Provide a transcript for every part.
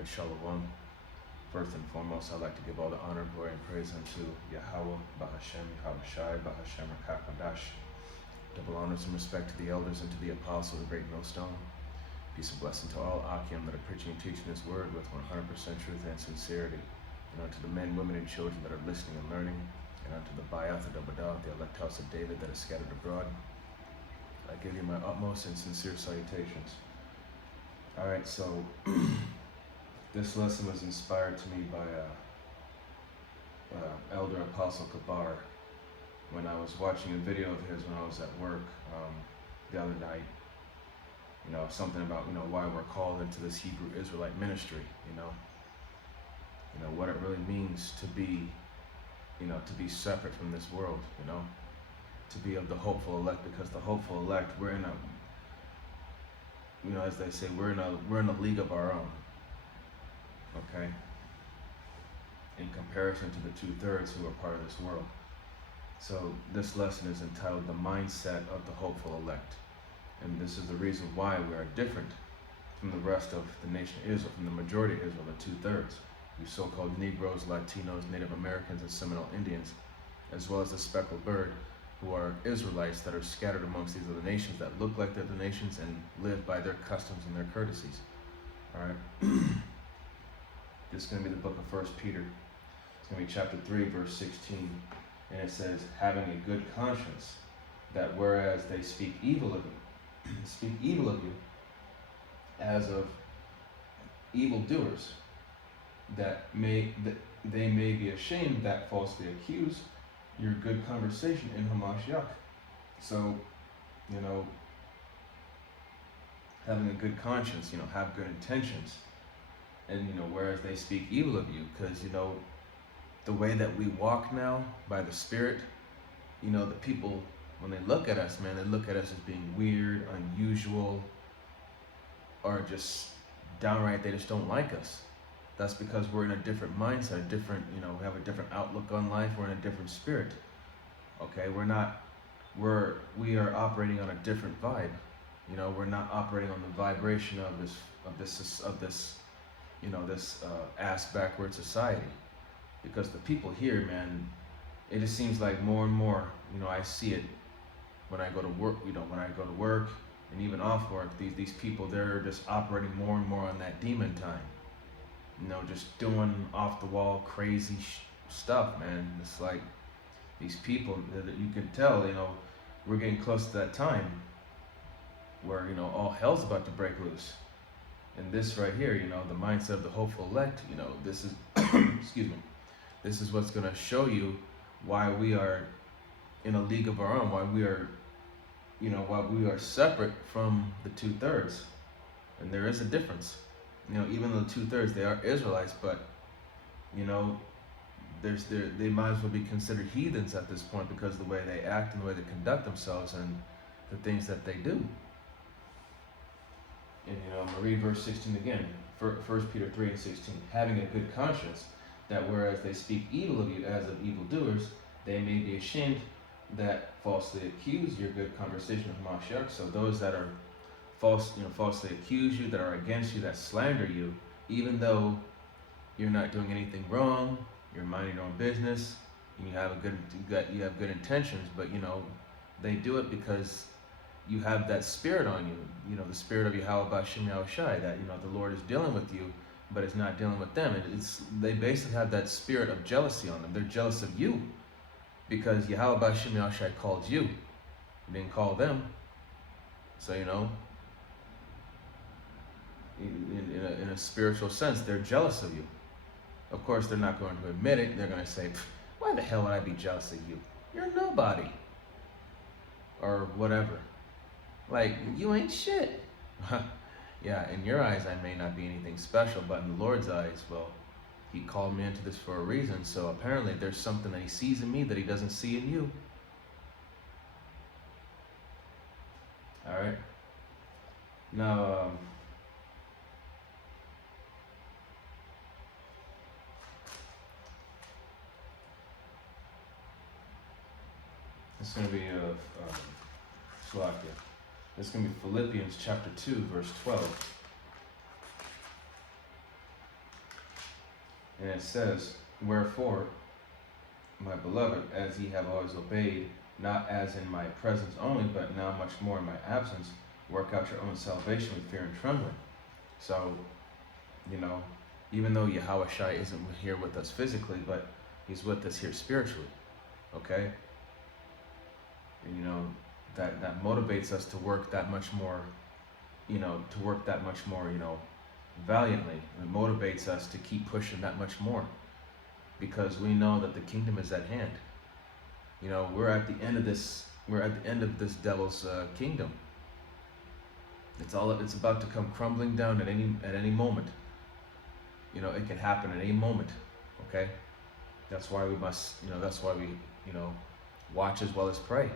Alright, Shalom. First and foremost, I'd like to give all the honor, glory, and praise unto Yahweh, Bahashem, Yahushai, Bahashem, Rakakadash. Double honors and respect to the elders and to the apostle of the great millstone. Peace and blessing to all Akim that are preaching and teaching his word with 100% truth and sincerity. And unto the men, women, and children that are listening and learning. And unto the Bayath, the Dabadah, the elect house of David that is scattered abroad. I give you my utmost and sincere salutations. Alright, so this lesson was inspired to me by Elder Apostle Kabar when I was watching a video of his when I was at work the other night. You know, something about, why we're called into this Hebrew Israelite ministry, what it really means to be, to be separate from this world, to be of the hopeful elect, because the hopeful elect, we're in a, as they say, we're in a league of our own. Okay, in comparison to the 2/3 who are part of this world. So this lesson is entitled The Mindset of the Hopeful Elect. And this is the reason why we are different from the rest of the nation of Israel, from the majority of Israel, the 2/3. You so-called Negroes, Latinos, Native Americans, and Seminole Indians, as well as the speckled bird, who are Israelites that are scattered amongst these other nations that look like the other nations and live by their customs and their courtesies. All right. This is going to be the book of 1 Peter. It's going to be chapter 3, verse 16. And it says, having a good conscience, that whereas they speak evil of you, as of evildoers, that they may be ashamed that falsely accuse your good conversation in Hamashiach. So, having a good conscience, have good intentions. And, whereas they speak evil of you, because, the way that we walk now by the Spirit, the people, when they look at us, man, they look at us as being weird, unusual, or just downright, they just don't like us. That's because we're in a different mindset, a different, we have a different outlook on life, we're in a different spirit. Okay, we are operating on a different vibe. We're not operating on the vibration of this ass-backward society, because the people here, man, it just seems like more and more, I see it when I go to work, and even off work, these people, they're just operating more and more on that demon time, just doing off the wall crazy stuff, man. It's like these people that you can tell, we're getting close to that time where, all hell's about to break loose. And this right here, the mindset of the hopeful elect, this is, excuse me, this is what's going to show you why we are in a league of our own, why we are separate from the 2/3. And there is a difference. Even though the 2/3, they are Israelites, but, they might as well be considered heathens at this point because of the way they act and the way they conduct themselves and the things that they do. And I'm going to read verse 16 again, 1 Peter 3 and 16. Having a good conscience, that whereas they speak evil of you as of evildoers, they may be ashamed that falsely accuse your good conversation of Mashiach. So those that are falsely accuse you, that are against you, that slander you, even though you're not doing anything wrong, you're minding your own business, and you have good intentions, but they do it because you have that spirit on you, the spirit of Yahweh B'Shem Yahushai, that the Lord is dealing with you, but it's not dealing with them. They basically have that spirit of jealousy on them. They're jealous of you because Yahweh B'Shem Yahushai called you. He didn't call them. So in a spiritual sense, they're jealous of you. Of course, they're not going to admit it. They're going to say, why the hell would I be jealous of you? You're nobody. Or whatever. Like, you ain't shit. Yeah, in your eyes, I may not be anything special, but in the Lord's eyes, well, He called me into this for a reason. So apparently there's something that He sees in me that He doesn't see in you. All right. Now, it's going to be Shalakia. It's going to be Philippians chapter 2, verse 12. And it says, "Wherefore, my beloved, as ye have always obeyed, not as in my presence only, but now much more in my absence, work out your own salvation with fear and trembling." So, you know, even though Yahweh Shai isn't here with us physically, but he's with us here spiritually, okay? And, you know, that motivates us to work that much more, valiantly. It motivates us to keep pushing that much more because we know that the kingdom is at hand. You know, we're at the end of this devil's kingdom. It's about to come crumbling down at any moment. You know, it can happen at any moment. Okay? That's why we must, watch as well as pray.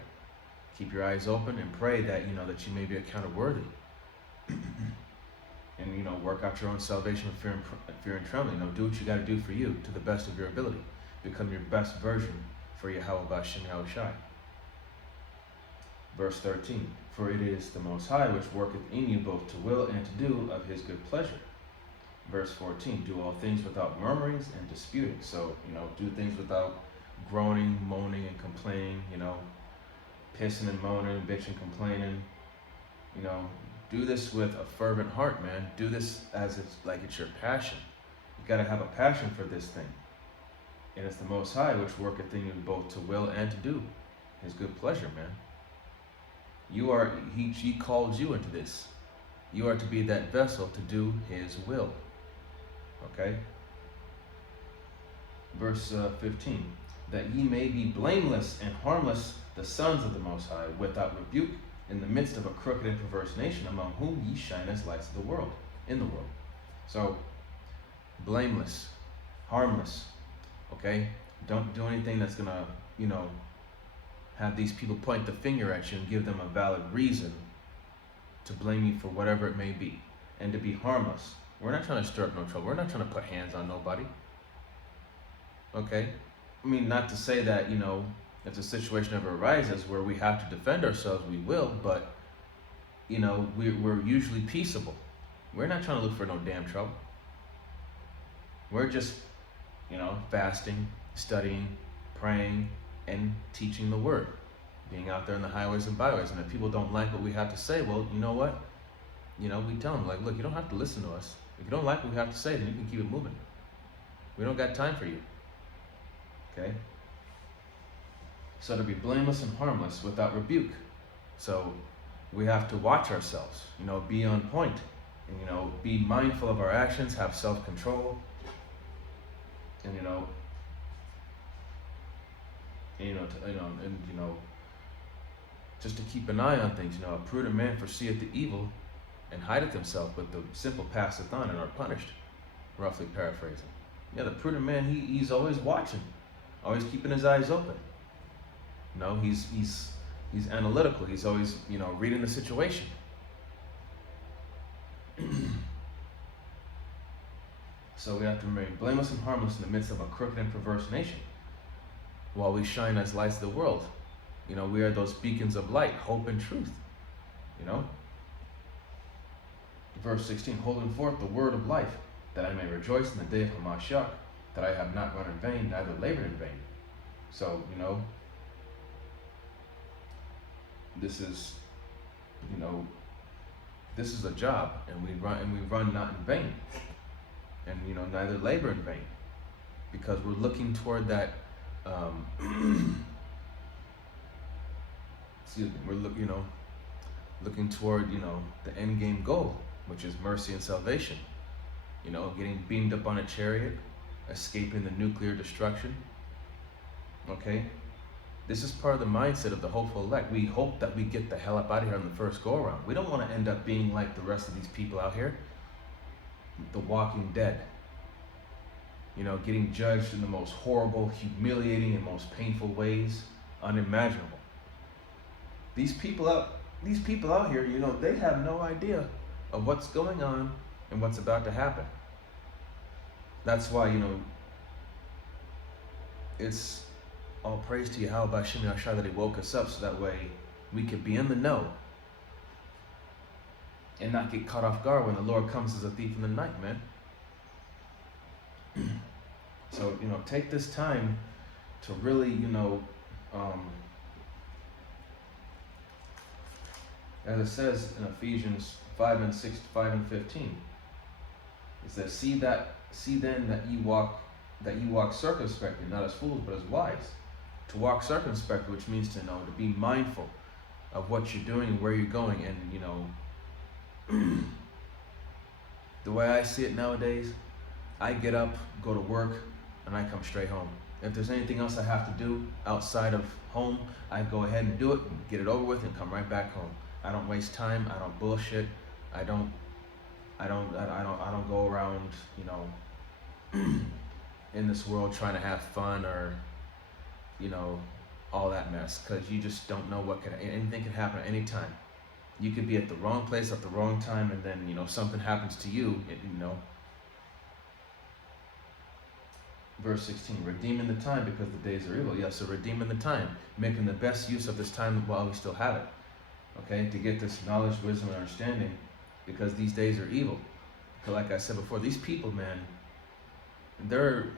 Keep your eyes open and pray that you may be accounted worthy. And work out your own salvation with fear and trembling. Do what you got to do for you to the best of your ability. Become your best version for Yahweh Bashem Yahweh Shai. Verse 13, "For it is the Most High which worketh in you both to will and to do of his good pleasure." Verse 14, "Do all things without murmurings and disputing." So, do things without groaning, moaning, and complaining, pissing and moaning, bitching, complaining. Do this with a fervent heart, man. Do this as it's your passion. You got to have a passion for this thing. And it's the Most High which worketh in you both to will and to do his good pleasure, man. He called you into this. You are to be that vessel to do his will. Okay? Verse 15, "That ye may be blameless and harmless, the sons of the Most High, without rebuke, in the midst of a crooked and perverse nation, among whom ye shine as lights of the world, in the world." So, blameless, harmless, okay? Don't do anything that's gonna, have these people point the finger at you and give them a valid reason to blame you for whatever it may be. And to be harmless. We're not trying to stir up no trouble. We're not trying to put hands on nobody. Okay? I mean, not to say that, if the situation ever arises where we have to defend ourselves, we will, but, we're usually peaceable. We're not trying to look for no damn trouble. We're just, fasting, studying, praying, and teaching the word. Being out there in the highways and byways. And if people don't like what we have to say, well, you know what? We tell them, look, you don't have to listen to us. If you don't like what we have to say, then you can keep it moving. We don't got time for you. Okay? So to be blameless and harmless without rebuke. So we have to watch ourselves, be on point, and be mindful of our actions, have self-control, and just to keep an eye on things. A prudent man foreseeth the evil and hideth himself, but the simple passeth on and are punished. Roughly paraphrasing. Yeah, the prudent man, he's always watching, always keeping his eyes open. He's analytical. He's always, reading the situation. So we have to remain blameless and harmless in the midst of a crooked and perverse nation, while we shine as lights of the world. We are those beacons of light, hope and truth. Verse 16, "Holding forth the word of life, that I may rejoice in the day of Hamashiach, that I have not run in vain, neither labored in vain." So, this is a job, and we run not in vain, and neither labor in vain, because we're looking toward that. We're looking toward the end game goal, which is mercy and salvation. Getting beamed up on a chariot, escaping the nuclear destruction. Okay. This is part of the mindset of the hopeful elect. We hope that we get the hell up out of here on the first go around. We don't want to end up being like the rest of these people out here, the walking dead. Getting judged in the most horrible, humiliating, and most painful ways unimaginable. These people out here, they have no idea of what's going on and what's about to happen. That's why, it's all praise to Yahweh Bashem Yahweh Shai that he woke us up so that way we could be in the know and not get caught off guard when the Lord comes as a thief in the night, man. So, take this time to really, as it says in Ephesians 5 and 6, 5 and 15, it says, see then that ye walk circumspectly, not as fools, but as wise. To walk circumspectly, which means to be mindful of what you're doing and where you're going. And the way I see it nowadays, I get up, go to work, and I come straight home. If there's anything else I have to do outside of home, I go ahead and do it, get it over with, and come right back home. I don't waste time. I don't bullshit. I don't go around, in this world trying to have fun or, all that mess. Because you just don't know anything can happen at any time. You could be at the wrong place at the wrong time, and then something happens to you. Verse 16, redeeming the time because the days are evil. So redeeming the time, making the best use of this time while we still have it. Okay, to get this knowledge, wisdom, and understanding, because these days are evil. Because like I said before, these people, man, they're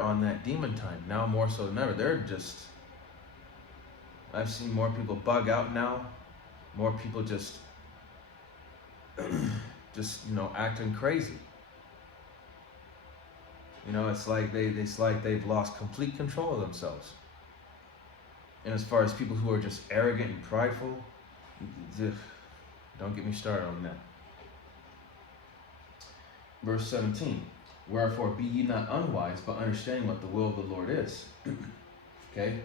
on that demon time now more so than ever. I've seen more people bug out now, more people just acting crazy. It's like they've lost complete control of themselves. And as far as people who are just arrogant and prideful, don't get me started on that. Verse 17, wherefore be ye not unwise, but understand what the will of the Lord is. Okay?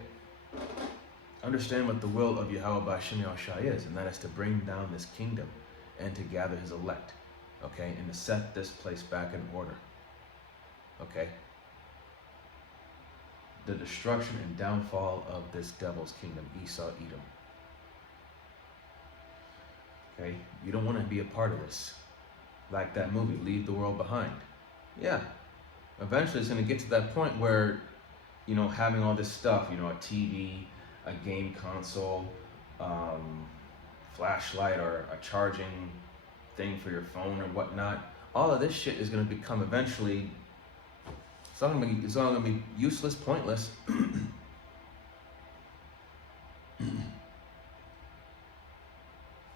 Understand what the will of Yahweh B'Shem Yahushua is, and that is to bring down this kingdom and to gather his elect. Okay? And to set this place back in order. Okay? The destruction and downfall of this devil's kingdom, Esau, Edom. Okay? You don't want to be a part of this. Like that movie, Leave the World Behind. Yeah. Eventually it's going to get to that point where, having all this stuff, a TV, a game console, flashlight, or a charging thing for your phone or whatnot, all of this shit is going to become eventually, it's all going to be useless, pointless.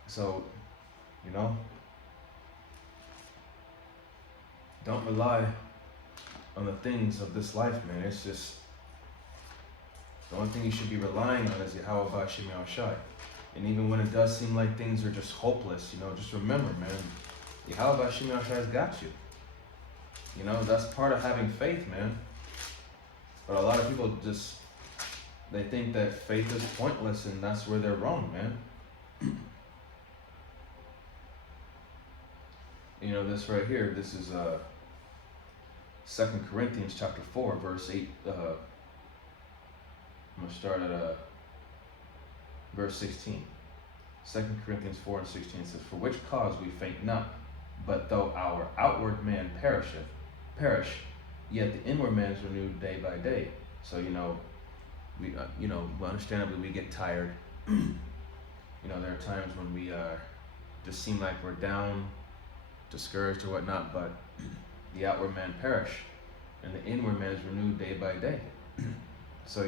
So, don't rely on the things of this life, man. It's just, the only thing you should be relying on is Yahweh B'Shem Yahushua. And even when it does seem like things are just hopeless, just remember, man, Yahweh B'Shem Yahushua has got you. That's part of having faith, man. But a lot of people they think that faith is pointless, and that's where they're wrong, man. This right here, this is 2 Corinthians chapter 4, verse 8. I'm going to start at verse 16. 2 Corinthians 4 and 16 says, for which cause we faint not, but though our outward man perish, yet the inward man is renewed day by day. So, we understandably we get tired. There are times when we just seem like we're down, discouraged or whatnot, but the outward man perish, and the inward man is renewed day by day. So,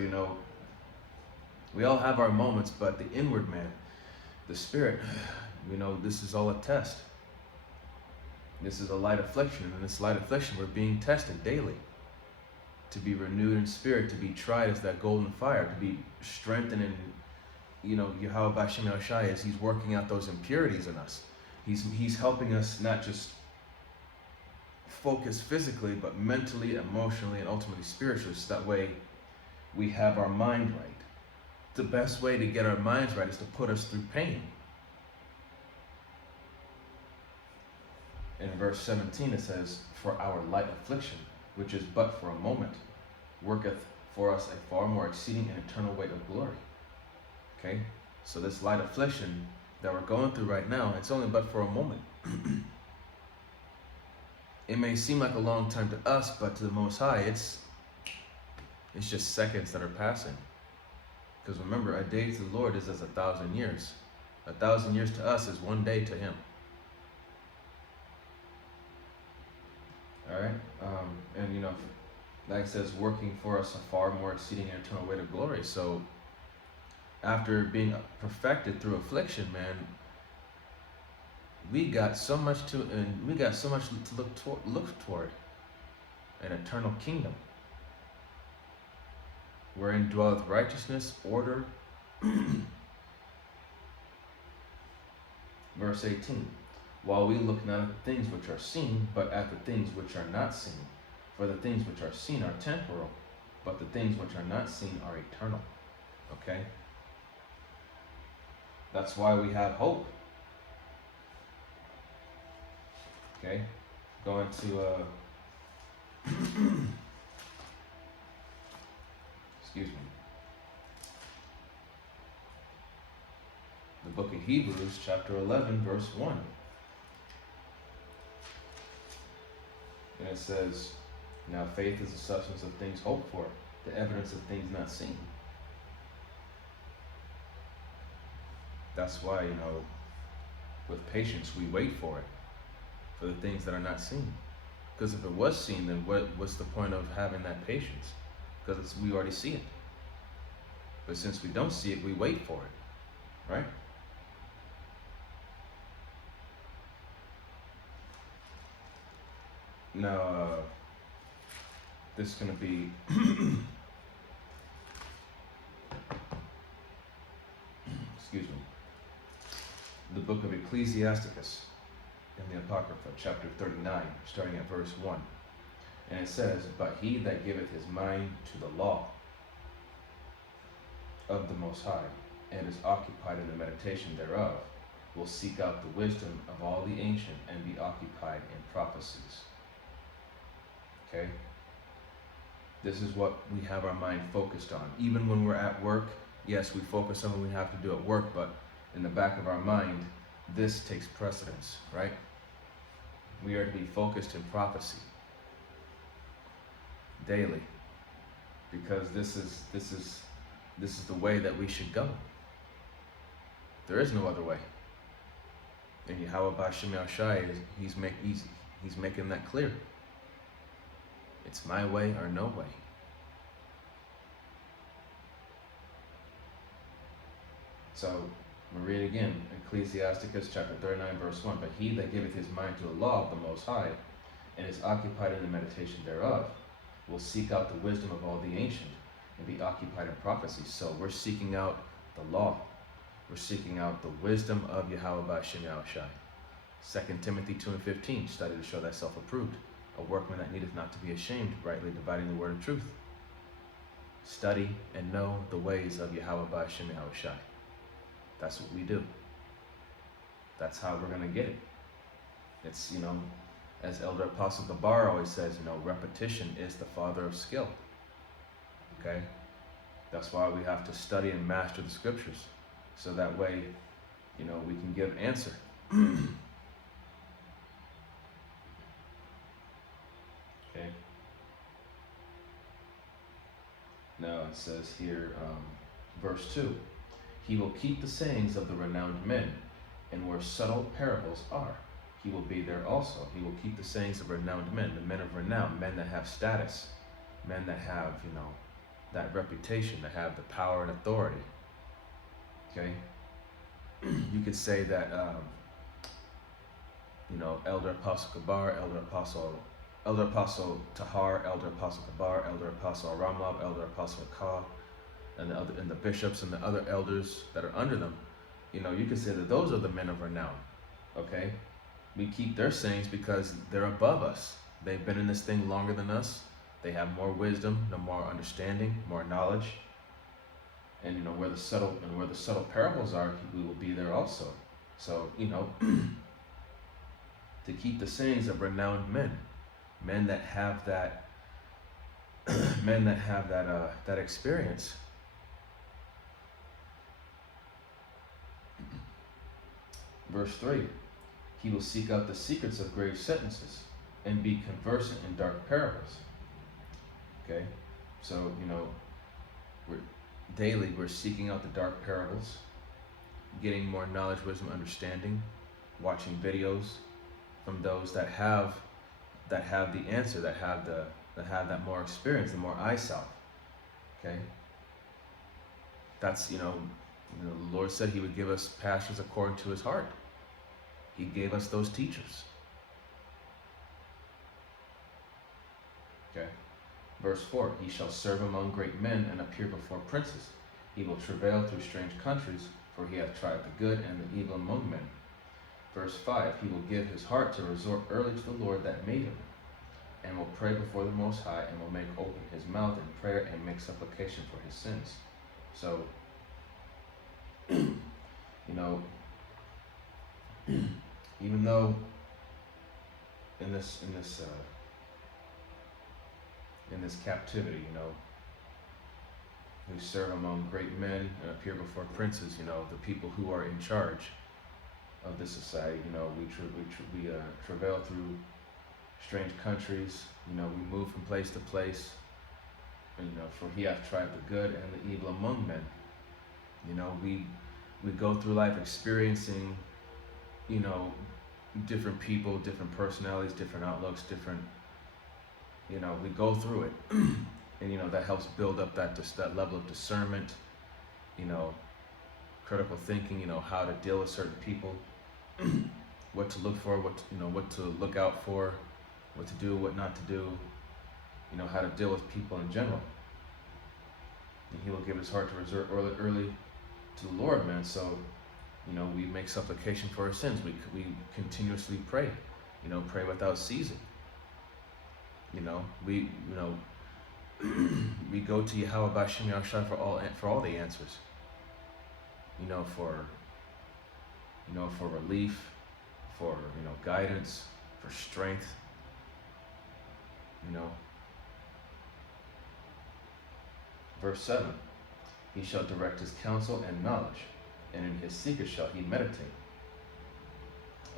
we all have our moments, but the inward man, the spirit, this is all a test. This is a light affliction, and in this light affliction, we're being tested daily. To be renewed in spirit, to be tried as that golden fire, to be strengthened in, Yahweh B'Shem Yahushua, as he's working out those impurities in us. He's helping us not just focus physically, but mentally, emotionally, and ultimately spiritually, so that way we have our mind right. The best way to get our minds right is to put us through pain. In verse 17 it says, for our light affliction, which is but for a moment, worketh for us a far more exceeding and eternal weight of glory. Okay? So this light affliction that we're going through right now, it's only but for a moment. It may seem like a long time to us, but to the Most High, it's just seconds that are passing. Because remember, a day to the Lord is as 1,000 years. 1,000 years to us is one day to him. All right? And like it says, working for us a far more exceeding and eternal weight of glory. So after being perfected through affliction, man, we got so much to look toward an eternal kingdom, wherein dwelleth righteousness, order. Verse 18, while we look not at the things which are seen, but at the things which are not seen. For the things which are seen are temporal, but the things which are not seen are eternal. Okay? That's why we have hope. Okay? Going to excuse me. The book of Hebrews, chapter 11, verse 1. And it says, now faith is the substance of things hoped for, the evidence of things not seen. That's why, with patience we wait for it, for the things that are not seen. Because if it was seen, then what's the point of having that patience? Because we already see it. But since we don't see it, we wait for it, right? Now, this is going to be excuse me, the book of Ecclesiasticus in the Apocrypha, chapter 39, starting at verse 1. And it says, but he that giveth his mind to the law of the Most High, and is occupied in the meditation thereof, will seek out the wisdom of all the ancient, and be occupied in prophecies. Okay? This is what we have our mind focused on. Even when we're at work, yes, we focus on what we have to do at work, but in the back of our mind, this takes precedence, right? We are to be focused in prophecy daily, because this is the way that we should go. There is no other way. And Yahweh B'Shem Yahushai, he's making that clear. It's my way or no way. So, I'm going to read again, Ecclesiasticus chapter 39, verse 1. But he that giveth his mind to the law of the Most High, and is occupied in the meditation thereof, will seek out the wisdom of all the ancient, and be occupied in prophecy. So we're seeking out the law. We're seeking out the wisdom of Yahweh B'Shem Yahushai. 2 Timothy 2:15, study to show thyself approved, a workman that needeth not to be ashamed, rightly dividing the word of truth. Study and know the ways of Yahweh B'Shem Yahushai. That's what we do. That's how we're going to get it. It's, as Elder Apostle Gabar always says, repetition is the father of skill. Okay? That's why we have to study and master the scriptures. So that way, we can give answer. Okay? Now it says here, verse 2. He will keep the sayings of the renowned men, and where subtle parables are, he will be there also. He will keep the sayings of renowned men, the men of renown, men that have status, men that have, that reputation, that have the power and authority. Okay? You could say that, Elder Apostle Gabar, Elder Apostle Tahar, Elder Apostle Gabar, Elder Apostle Ramlab, Elder Apostle Ka, and the bishops and the other elders that are under them, you can say that those are the men of renown. Okay? We keep their sayings because they're above us. They've been in this thing longer than us. They have more wisdom, more understanding, more knowledge. And where the subtle parables are, we will be there also. So, to keep the sayings of renowned men that have that that experience. Verse 3, he will seek out the secrets of grave sentences, and be conversant in dark parables. Okay? So, we're seeking out the dark parables, getting more knowledge, wisdom, understanding, watching videos from those that have the answer, that have that have that more experience, the more eye salve. Okay? That's, the Lord said he would give us pastors according to his heart. He gave us those teachers. Okay? Verse 4, he shall serve among great men and appear before princes. He will travail through strange countries, for he hath tried the good and the evil among men. Verse 5, he will give his heart to resort early to the Lord that made him, and will pray before the Most High, and will make open his mouth in prayer and make supplication for his sins. So, even though in this captivity, who serve among great men and appear before princes, the people who are in charge of this society, we travail through strange countries, we move from place to place, and, for he hath tried the good and the evil among men. We go through life experiencing, different people, different personalities, different outlooks, different, we go through it. And, that helps build up that level of discernment, critical thinking, how to deal with certain people, what to look for, what to look out for, what to do, what not to do, how to deal with people in general. And he will give his heart to resort early to the Lord, man. So, we make supplication for our sins. We continuously pray, pray without ceasing. We go to Yahweh B'Shem Yahushua for all the answers. For relief, for guidance, for strength. Verse 7, he shall direct his counsel and knowledge, and in his secret shall he meditate.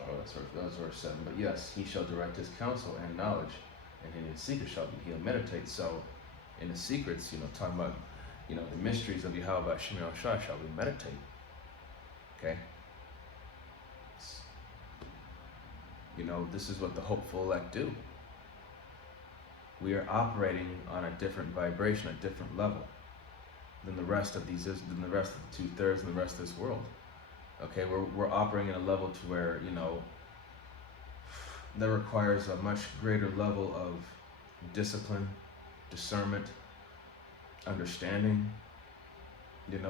Oh, that's verse 7. But yes, he shall direct his counsel and knowledge, and in his secret he'll meditate. So, in the secrets, talking about, the mysteries of Yahweh B'Shem Yahushua shall we meditate. Okay? This is what the hopeful elect do. We are operating on a different vibration, a different level than the rest of the 2/3 and the rest of this world. Okay, we're operating at a level to where, that requires a much greater level of discipline, discernment, understanding, and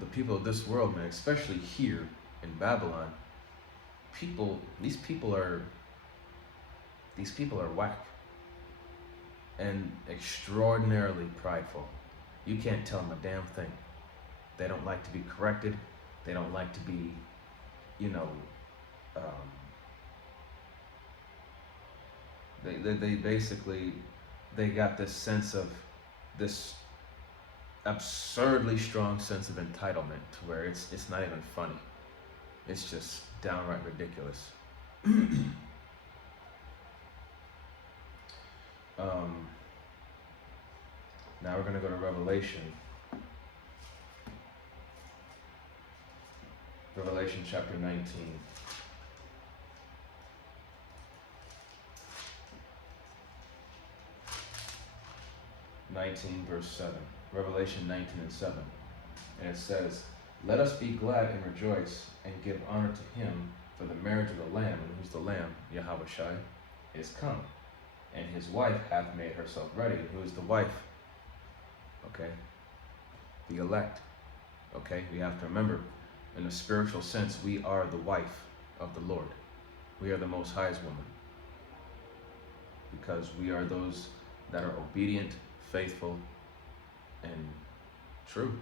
the people of this world, man, especially here in Babylon, these people are whack and extraordinarily prideful. You can't tell them a damn thing. They don't like to be corrected. They don't like to be, they basically, they got this absurdly strong sense of entitlement to where it's not even funny. It's just downright ridiculous. Now we're going to go to Revelation. Revelation chapter 19. Verse 7. Revelation 19:7. And it says, let us be glad and rejoice and give honor to him, for the marriage of the Lamb, and who's the Lamb? Yahweh Shai, is come. And his wife hath made herself ready. Who is the wife? Okay? The elect. Okay? We have to remember, in a spiritual sense, we are the wife of the Lord. We are the Most High's woman. Because we are those that are obedient, faithful, and true.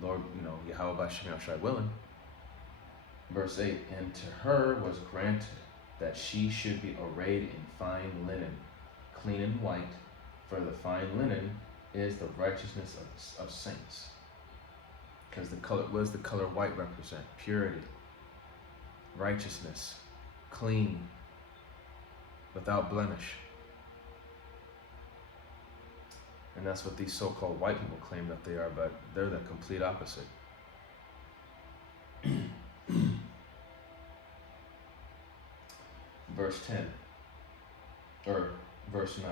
Lord, Yahweh B'Shem Yahushua willing. Verse 8, and to her was granted that she should be arrayed in fine linen, clean and white, for the fine linen is the righteousness of saints. Because what does the color white represent? Purity, righteousness, clean, without blemish. And that's what these so-called white people claim that they are, but they're the complete opposite. Verse 10, or Verse 9.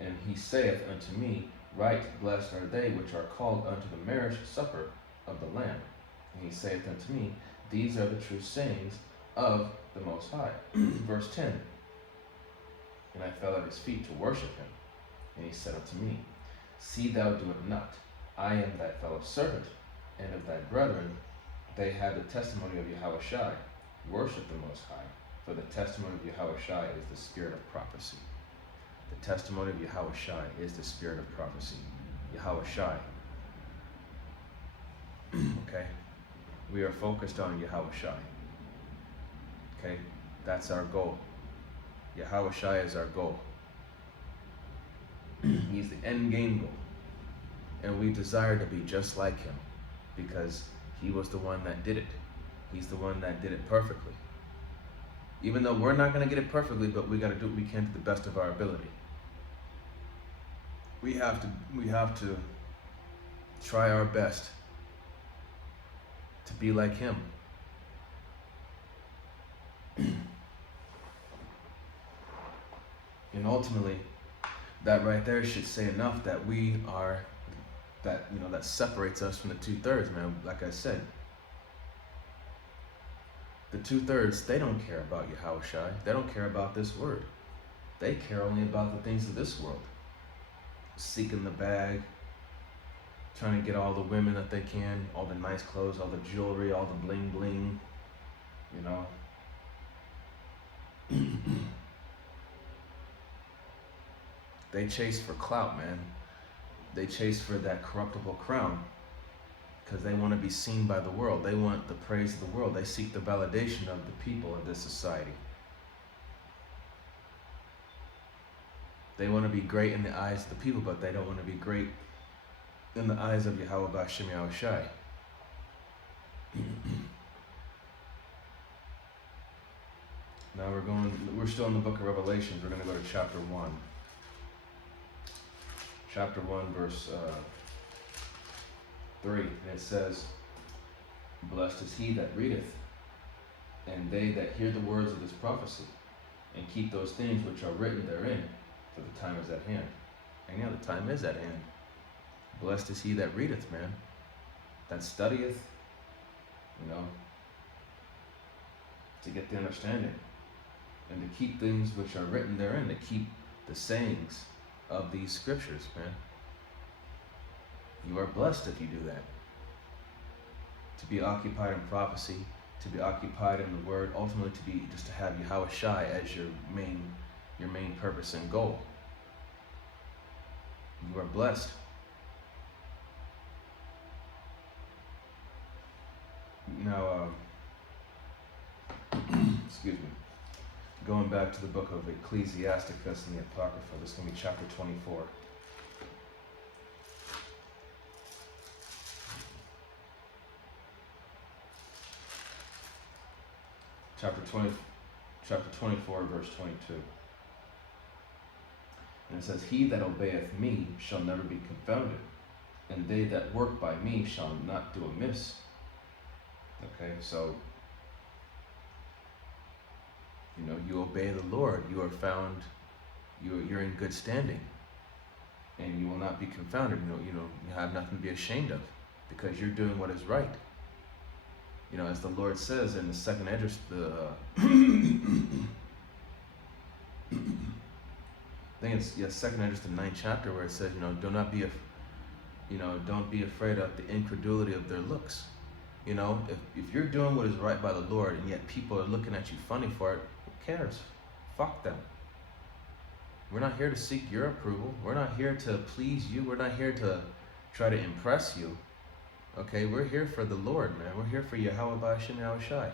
And he saith unto me, Right blessed are they which are called unto the marriage supper of the Lamb. And he saith unto me, These are the true sayings of the Most High. Verse 10. And I fell at his feet to worship him. And he said unto me, See thou do it not. I am thy fellow servant, and of thy brethren. They have the testimony of Yahushai. Worship the Most High, for the testimony of Yahushai is the spirit of prophecy. The testimony of Yahushai is the spirit of prophecy. Yahushai. Okay? We are focused on Yahushai. Okay? That's our goal. Yahushai is our goal. He's the end game goal. And we desire to be just like him because he was the one that did it. He's the one that did it perfectly. Even though we're not going to get it perfectly, but we got to do what we can to the best of our ability. We have to try our best to be like him. And ultimately, that right there should say enough that we are, that separates us from the 2/3, man. Like I said, the 2/3, they don't care about Yahushai. They don't care about this word. They care only about the things of this world. Seeking the bag, trying to get all the women that they can, all the nice clothes, all the jewelry, all the bling bling, you know. They chase for clout, man. They chase for that corruptible crown because they want to be seen by the world. They want the praise of the world. They seek the validation of the people of this society. They want to be great in the eyes of the people, but they don't want to be great in the eyes of Yahweh B'Shem Yahushai. Now we're still in the book of Revelations. We're going to go to chapter 1. Chapter 1, verse 3. And it says, Blessed is he that readeth, and they that hear the words of this prophecy, and keep those things which are written therein, for the time is at hand. And yeah, the time is at hand. Blessed is he that readeth, man. That studieth, to get the understanding. And to keep things which are written therein, to keep the sayings of these scriptures, man. You are blessed if you do that. To be occupied in prophecy, to be occupied in the word, ultimately to have Yahushai as your main purpose and goal. You are blessed. Now, excuse me. Going back to the book of Ecclesiasticus and the Apocrypha, this is going to be chapter 24. Chapter 24, verse 22. And it says, He that obeyeth me shall never be confounded, and they that work by me shall not do amiss. Okay, so, you obey the Lord, you are found, you're in good standing, and you will not be confounded. You have nothing to be ashamed of, because you're doing what is right. As the Lord says in the second Esdras, I think it's second Esdras, the 9th chapter, where it says, don't be afraid of the incredulity of their looks. If you're doing what is right by the Lord, and yet people are looking at you funny for it, who cares? Fuck them. We're not here to seek your approval. We're not here to please you. We're not here to try to impress you. Okay, we're here for the Lord, man. We're here for Yahweh B'Shem Yahushai.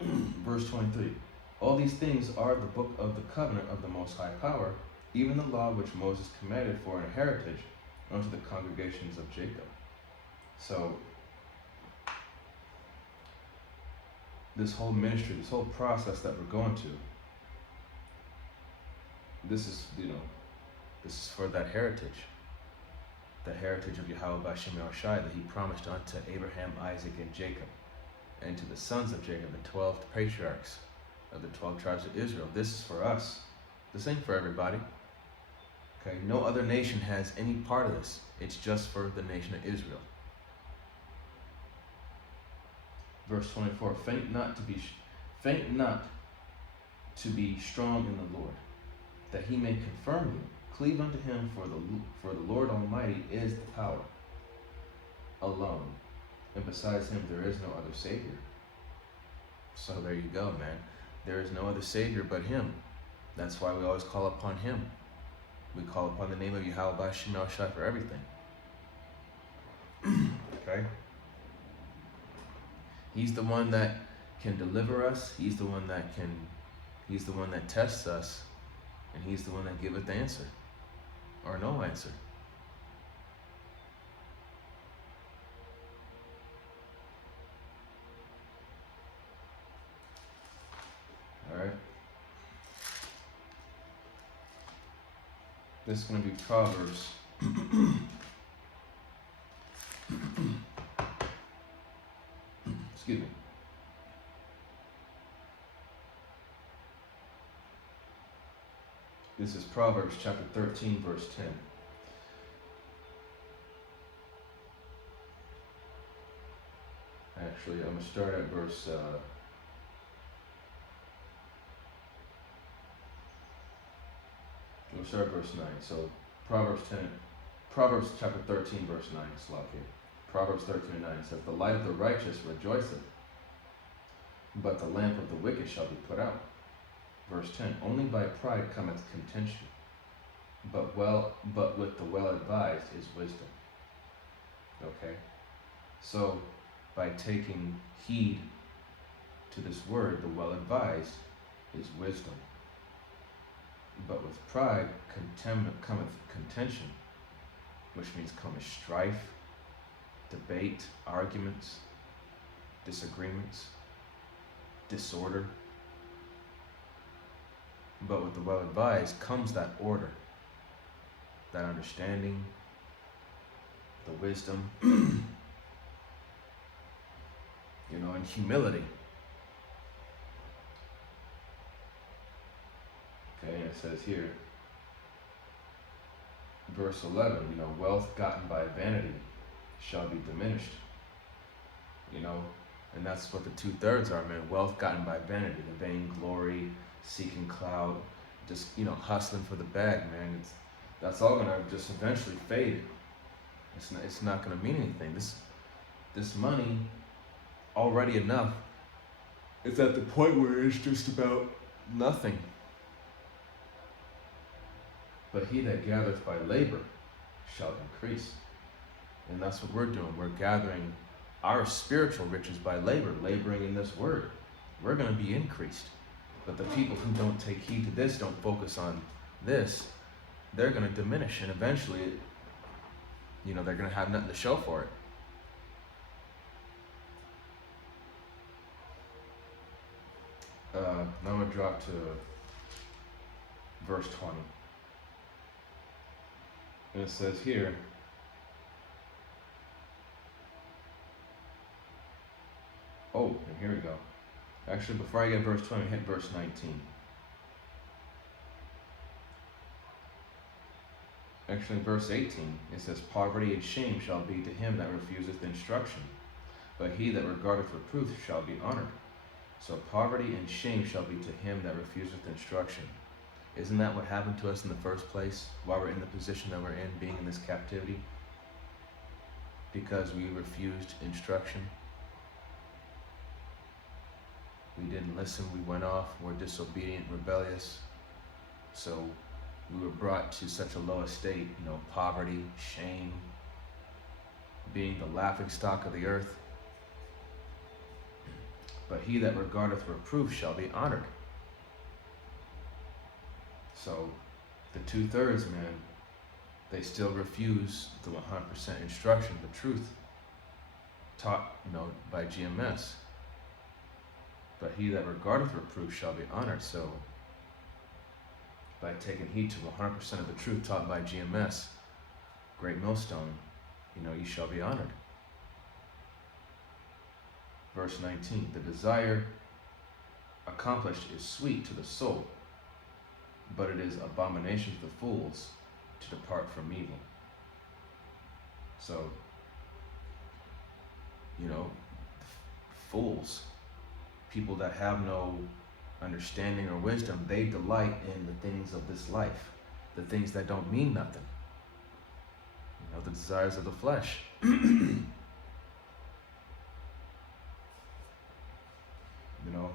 Verse 23. All these things are the book of the covenant of the Most High Power, even the law which Moses commanded for an heritage unto the congregations of Jacob. So, this whole ministry, this whole process that we're going to, this is for that heritage. The heritage of Yahweh B'Shem Yahushai that he promised unto Abraham, Isaac, and Jacob, and to the sons of Jacob, the 12 patriarchs. of the 12 tribes of Israel. This is for us. This ain't for everybody. Okay, no other nation has any part of this. It's just for the nation of Israel. Verse 24, faint not to be strong in the Lord, that he may confirm you. Cleave unto him, for the Lord Almighty is the power alone, and besides him there is no other Savior. So there you go, man. There is no other Savior but him. That's why we always call upon him. We call upon the name of Yahweh B'Shem Yahushua for everything. Okay? He's the one that can deliver us. He's the one that tests us, and he's the one that giveth the answer, or no answer. All right. This is going to be Proverbs. Excuse me. This is Proverbs chapter 13, verse 10. Actually, I'm going to start at verse... we'll start at verse 9. So, Proverbs chapter 13, verse 9. Proverbs 13 and 9 says, the light of the righteous rejoiceth, but the lamp of the wicked shall be put out. Verse 10, only by pride cometh contention, but with the well-advised is wisdom. Okay? So, by taking heed to this word, the well-advised is wisdom. But with pride cometh contention, which means cometh strife, debate, arguments, disagreements, disorder. But with the well-advised comes that order, that understanding, the wisdom, and humility. Okay, and it says here, verse 11, wealth gotten by vanity shall be diminished. And that's what the 2/3 are, man. Wealth gotten by vanity, the vainglory, seeking clout, just, hustling for the bag, man. That's all gonna just eventually fade. It's not gonna mean anything. This money, already enough, it's at the point where it's just about nothing. But he that gathereth by labor shall increase. And that's what we're doing. We're gathering our spiritual riches by laboring in this word. We're going to be increased. But the people who don't take heed to this, don't focus on this, they're going to diminish. And eventually, they're going to have nothing to show for it. Now I'm going to drop to verse 20. And it says here, and here we go. Actually, before I get verse 20, hit verse 19. Actually, verse 18, it says, poverty and shame shall be to him that refuseth instruction, but he that regardeth reproof shall be honored. So poverty and shame shall be to him that refuseth instruction. Isn't that what happened to us in the first place, while we're in the position that we're in, being in this captivity? Because we refused instruction. We didn't listen, we went off, we're disobedient, rebellious. So we were brought to such a low estate, poverty, shame, being the laughing stock of the earth. But he that regardeth reproof shall be honored. So the 2/3, man, they still refuse the 100% instruction, the truth taught, by GMS. But he that regardeth reproof shall be honored. So by taking heed to 100% of the truth taught by GMS, Great Millstone, you shall be honored. Verse 19, the desire accomplished is sweet to the soul, but it is abomination to the fools to depart from evil. So, you know, fools, people that have no understanding or wisdom, they delight in the things of this life, the things that don't mean nothing. You know, the desires of the flesh. You know,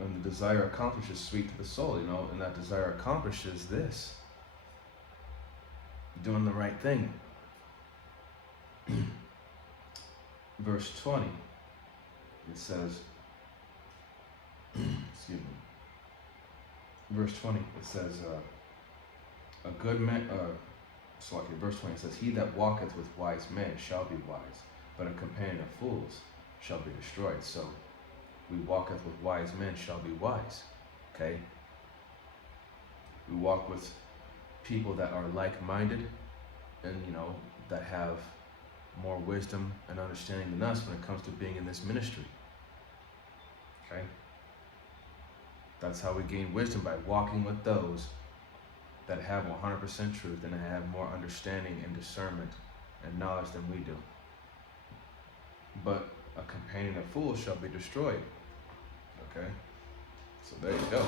and the desire accomplished is sweet to the soul, you know, and that desire accomplishes this, doing the right thing. Verse 20, it says, excuse me, verse 20, it says, a good man, verse 20 says, he that walketh with wise men shall be wise, but a companion of fools shall be destroyed. So, we walketh with wise men shall be wise, okay? We walk with people that are like-minded and, you know, that have more wisdom and understanding than us when it comes to being in this ministry, okay? That's how we gain wisdom, by walking with those that have 100% truth and have more understanding and discernment and knowledge than we do. But a companion of fools shall be destroyed. Okay? So there you go.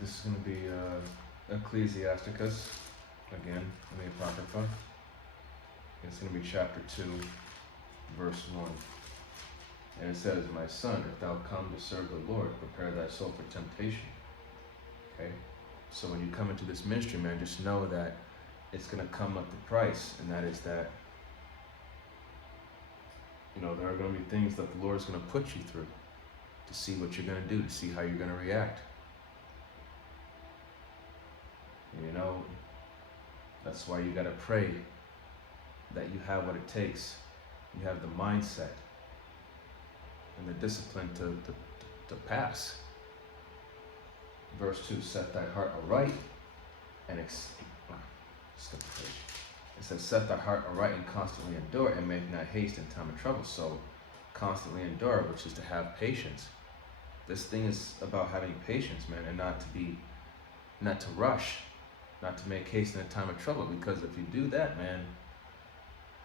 This is going to be Ecclesiasticus, again, in the Apocrypha. It's going to be chapter 2, verse 1. And it says, my son, if thou come to serve the Lord, prepare thy soul for temptation. Okay? So when you come into this ministry, man, just know that it's going to come at the price, and that is that, you know, there are going to be things that the Lord is going to put you through to see what you're going to do, to see how you're going to react. And, you know, that's why you got to pray that you have what it takes. You have the mindset and the discipline to pass. Verse 2, set thy heart aright and it says, set thy heart aright and constantly endure, and make not haste in time of trouble. So constantly endure, which is to have patience. This thing is about having patience, man, and not to rush, not to make haste in a time of trouble, because if you do that, man,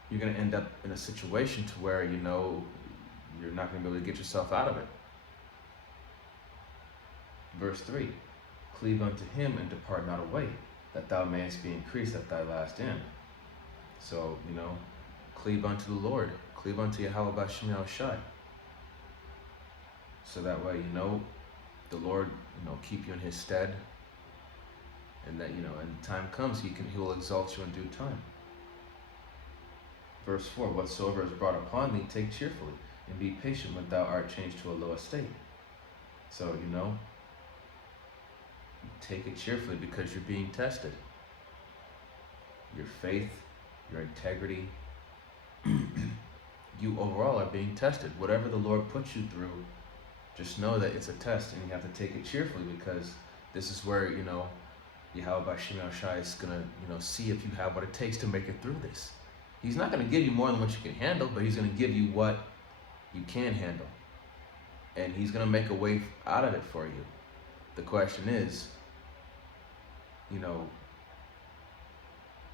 you're going to end up in a situation to where, you know, you're not going to be able to get yourself out of it. Verse 3, cleave unto him and depart not away, that thou mayest be increased at thy last end. So, you know, cleave unto the Lord, cleave unto Yahweh B'Shem Yahushai. So that way, you know, the Lord, you know, keep you in his stead, and that, you know, when time comes, he will exalt you in due time. Verse 4, whatsoever is brought upon thee, take cheerfully, and be patient when thou art changed to a low estate. So, you know, take it cheerfully because you're being tested. Your faith, your integrity, you overall are being tested. Whatever the Lord puts you through, just know that it's a test, and you have to take it cheerfully, because this is where, you know, Yahweh B'Shem Yahushai is going to, you know, see if you have what it takes to make it through this. He's not going to give you more than what you can handle, but he's going to give you what you can handle. And he's going to make a way out of it for you. The question is, you know,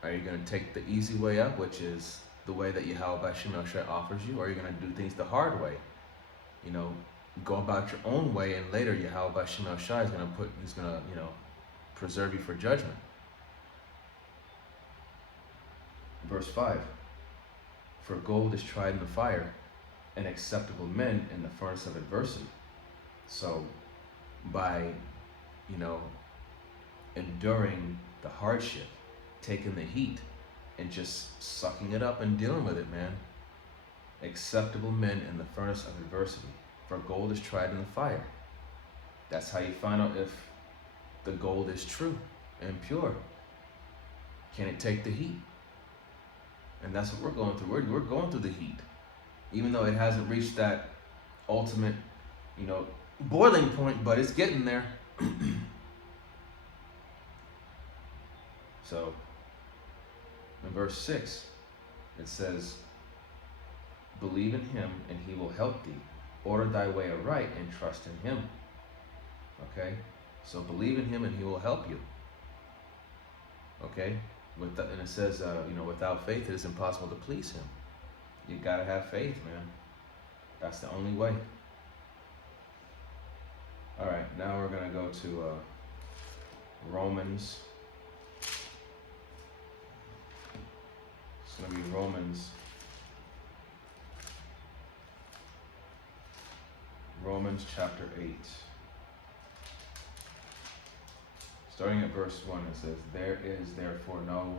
are you going to take the easy way up, which is the way that Yahweh B'Shem Yahushai offers you, or are you going to do things the hard way? You know, go about your own way, and later Yahweh B'Shem Yahushai is going to, you know, preserve you for judgment. Verse 5, for gold is tried in the fire, and acceptable men in the furnace of adversity. So by, you know, enduring the hardship, taking the heat, and just sucking it up and dealing with it, man. Acceptable men in the furnace of adversity, for gold is tried in the fire. That's how you find out if the gold is true and pure. Can it take the heat? And that's what we're going through. We're going through the heat. Even though it hasn't reached that ultimate, boiling point, but it's getting there. So, in verse 6, it says, believe in him and he will help thee. Order thy way aright and trust in him. Okay? So believe in him and he will help you. Okay? And it says, without faith it is impossible to please him. You gotta have faith, man. That's the only way. Alright, now we're gonna go to Romans. It's gonna be Romans chapter 8. Starting at verse 1, it says, There is therefore now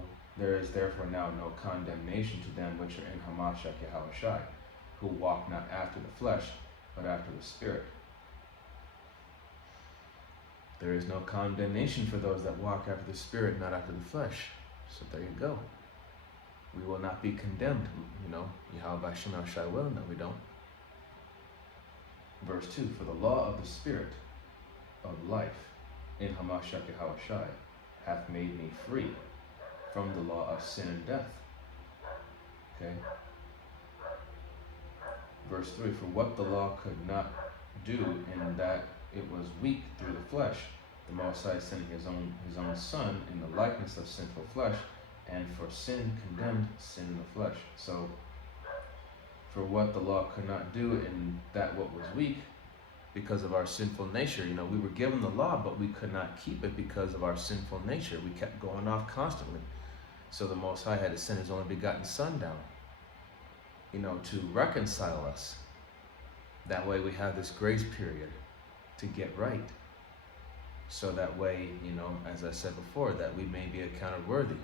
no condemnation to them which are in Hamashiach Yahushai, who walk not after the flesh, but after the Spirit. There is no condemnation for those that walk after the Spirit, not after the flesh. So there you go. We will not be condemned, Yahweh Hashem Shai will. No, we don't. Verse 2, for the law of the Spirit of life in Hamashiach Yahushai hath made me free from the law of sin and death. Okay? Verse 3, for what the law could not do in that it was weak through the flesh, the Most High sending his own Son in the likeness of sinful flesh, and for sin condemned sin in the flesh. So, for what the law could not do in that what was weak, because of our sinful nature. We were given the law, but we could not keep it because of our sinful nature. We kept going off constantly. So the Most High had to send his only begotten Son down, to reconcile us. That way we have this grace period to get right. So that way, as I said before, that we may be accounted worthy.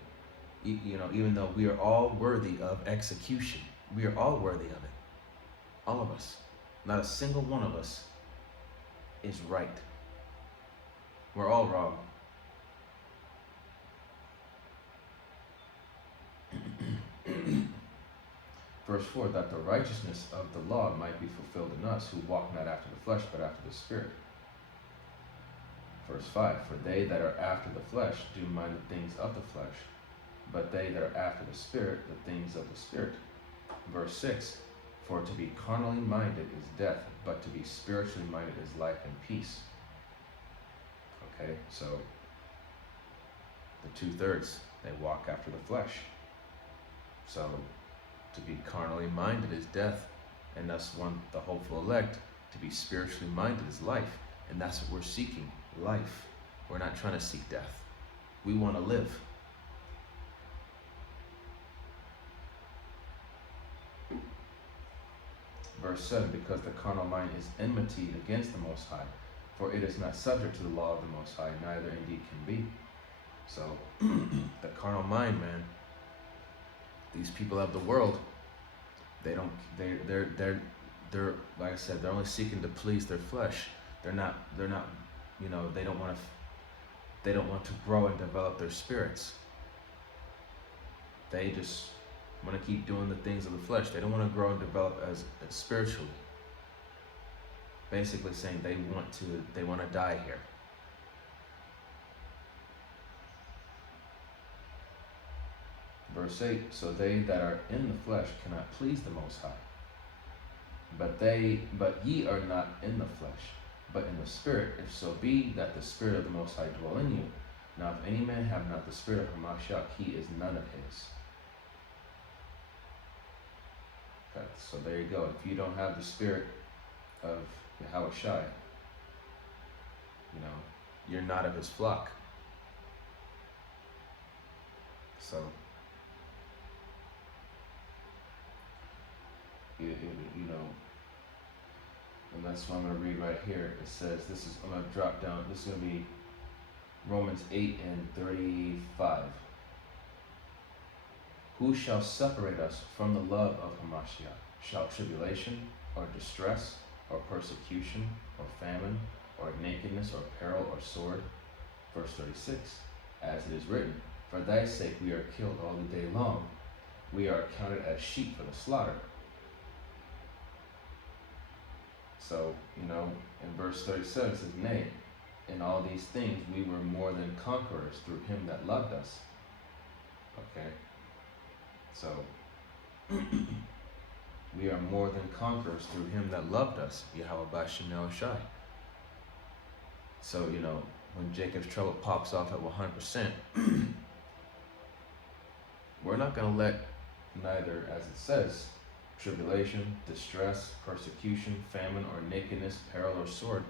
Even though we are all worthy of execution. We are all worthy of it. All of us. Not a single one of us is right. We're all wrong. Verse 4, that the righteousness of the law might be fulfilled in us, who walk not after the flesh, but after the Spirit. Verse 5, for they that are after the flesh do mind the things of the flesh, but they that are after the Spirit, the things of the Spirit. Verse 6, for to be carnally minded is death, but to be spiritually minded is life and peace. Okay, so the 2/3, they walk after the flesh. So to be carnally minded is death, and thus the hopeful elect, to be spiritually minded is life. And that's what we're seeking, life. We're not trying to seek death. We want to live. Verse 7, because the carnal mind is enmity against the Most High, for it is not subject to the law of the Most High, neither indeed can be. So, the carnal mind, man, these people of the world, they're like I said, they're only seeking to please their flesh. They're not, they don't want to grow and develop their spirits. They just want to keep doing the things of the flesh. They don't want to grow and develop as spiritually. Basically saying they want to die here. Verse 8, so they that are in the flesh cannot please the Most High. But ye are not in the flesh, but in the Spirit, if so be that the Spirit of the Most High dwell in you. Now if any man have not the Spirit of Hamashiach, he is none of his. Okay, so there you go. If you don't have the Spirit of Yahushai, you're not of his flock. So, and that's what I'm going to read right here. It says, I'm going to drop down, this is going to be Romans 8 and 35. Who shall separate us from the love of Hamashiach? Shall tribulation, or distress, or persecution, or famine, or nakedness, or peril, or sword? Verse 36, as it is written, for thy sake we are killed all the day long. We are accounted as sheep for the slaughter. So, in verse 37 it says, Nay, in all these things we were more than conquerors through him that loved us. Okay? So, we are more than conquerors through him that loved us, Yahweh Bashem Shai. So, when Jacob's trouble pops off at 100%, we're not going to let neither, as it says, tribulation, distress, persecution, famine, or nakedness, peril, or sword.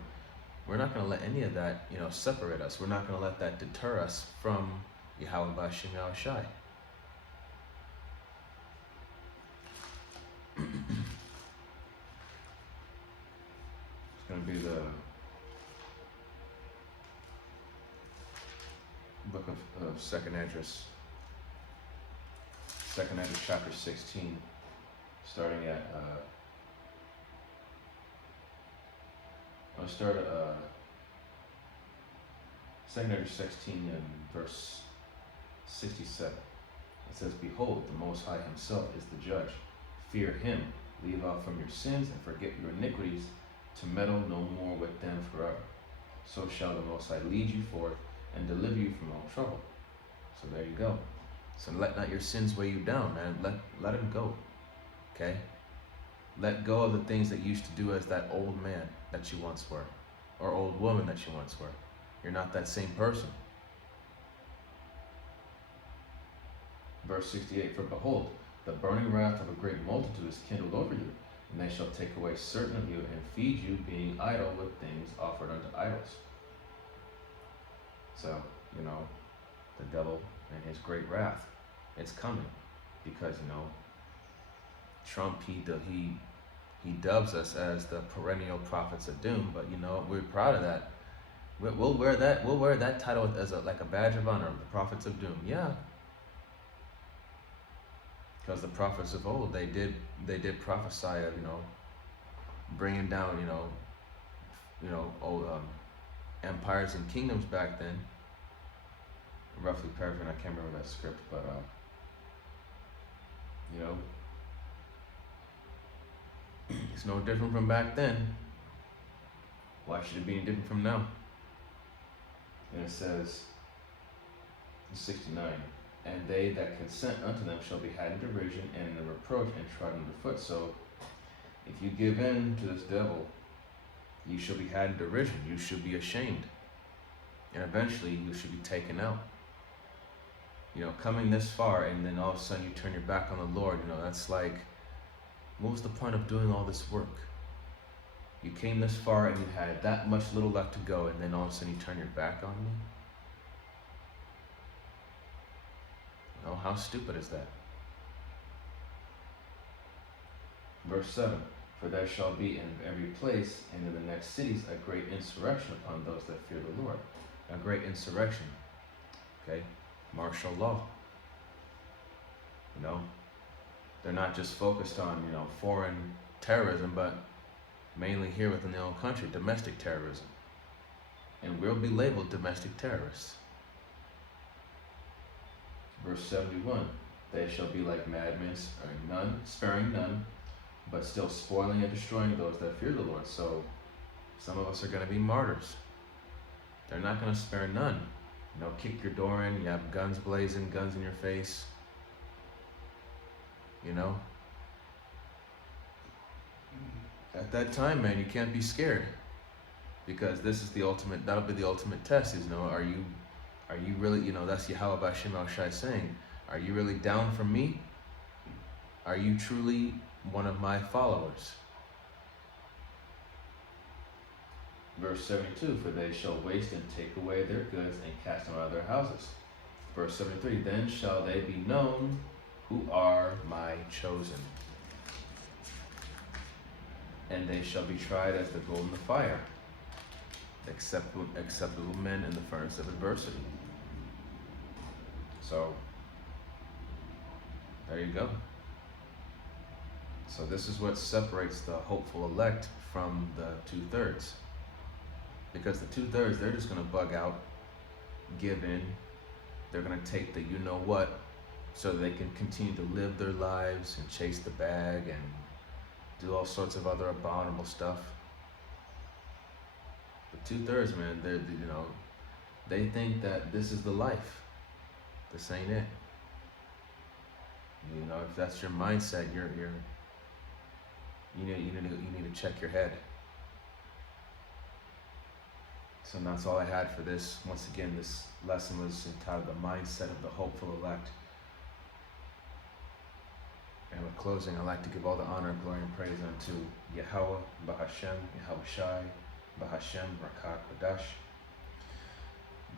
We're not going to let any of that, separate us. We're not going to let that deter us from Yahweh Bashem Shai. It's going to be the book of Second Esdras. Second Esdras chapter 16, starting at I'll start at Second Esdras 16 and verse 67. It says, Behold, the Most High himself is the judge. Fear him, leave off from your sins, and forget your iniquities, to meddle no more with them forever. So shall the Most High lead you forth, and deliver you from all trouble. So there you go. So let not your sins weigh you down, man. Let them go. Okay? Let go of the things that you used to do as that old man that you once were, or old woman that you once were. You're not that same person. Verse 68, For behold, the burning wrath of a great multitude is kindled over you, and they shall take away certain of you, and feed you, being idle with things offered unto idols. So, the devil and his great wrath, it's coming, because, Trump, he dubs us as the perennial prophets of doom, but we're proud of that. We'll wear that title as like a badge of honor, the prophets of doom. Yeah, because the prophets of old, they did prophesy of bringing down old empires and kingdoms back then. Roughly paraphrasing, I can't remember that script, but it's no different from back then. Why should it be any different from now? And it says in 69, And they that consent unto them shall be had in derision and in reproach and trodden under foot. So if you give in to this devil, you shall be had in derision. You should be ashamed. And eventually you should be taken out. Coming this far and then all of a sudden you turn your back on the Lord, that's like, what was the point of doing all this work? You came this far and you had that much little left to go, and then all of a sudden you turn your back on me? How stupid is that? Verse 7, For there shall be in every place and in the next cities a great insurrection upon those that fear the Lord. A great insurrection. Okay? Martial law. They're not just focused on, foreign terrorism, but mainly here within their own country, domestic terrorism. And we'll be labeled domestic terrorists. Verse 71, They shall be like madmen, sparing none, but still spoiling and destroying those that fear the Lord. So some of us are going to be martyrs. They're not going to spare none. Kick your door in, you have guns blazing, guns in your face. At that time, man, you can't be scared, because this is that'll be the ultimate test. Are you really, that's Yahweh Bashem Shai saying, are you really down for me? Are you truly one of my followers? Verse 72, For they shall waste and take away their goods and cast them out of their houses. Verse 73, Then shall they be known who are my chosen, and they shall be tried as the gold in the fire, acceptable men in the furnace of adversity. So, there you go. So this is what separates the hopeful elect from the 2/3. Because the 2/3, they're just going to bug out, give in. They're going to take the you-know-what so they can continue to live their lives and chase the bag and do all sorts of other abominable stuff. The 2/3, man, they think that this is the life. This ain't it. If that's your mindset, you need to check your head. So that's all I had for this. Once again, this lesson was entitled "The Mindset of the Hopeful Elect." And with closing, I'd like to give all the honor, glory, and praise unto Yahweh, Bahashem, Yahweh Shai, Bahashem, Rakat, Badash.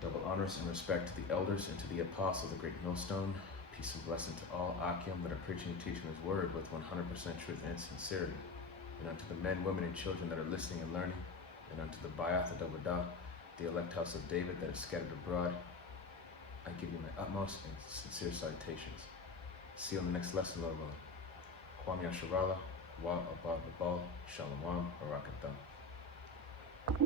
Double honors and respect to the elders and to the apostles of the Great Millstone. Peace and blessing to all Akim that are preaching and teaching His word with 100% truth and sincerity. And unto the men, women, and children that are listening and learning. And unto the Bayath Adawadah, the elect house of David that is scattered abroad, I give you my utmost and sincere salutations. See you on the next lesson, Lord willing. Kwame Asharala, Wa Abba Babal, Shalom, Barakatam.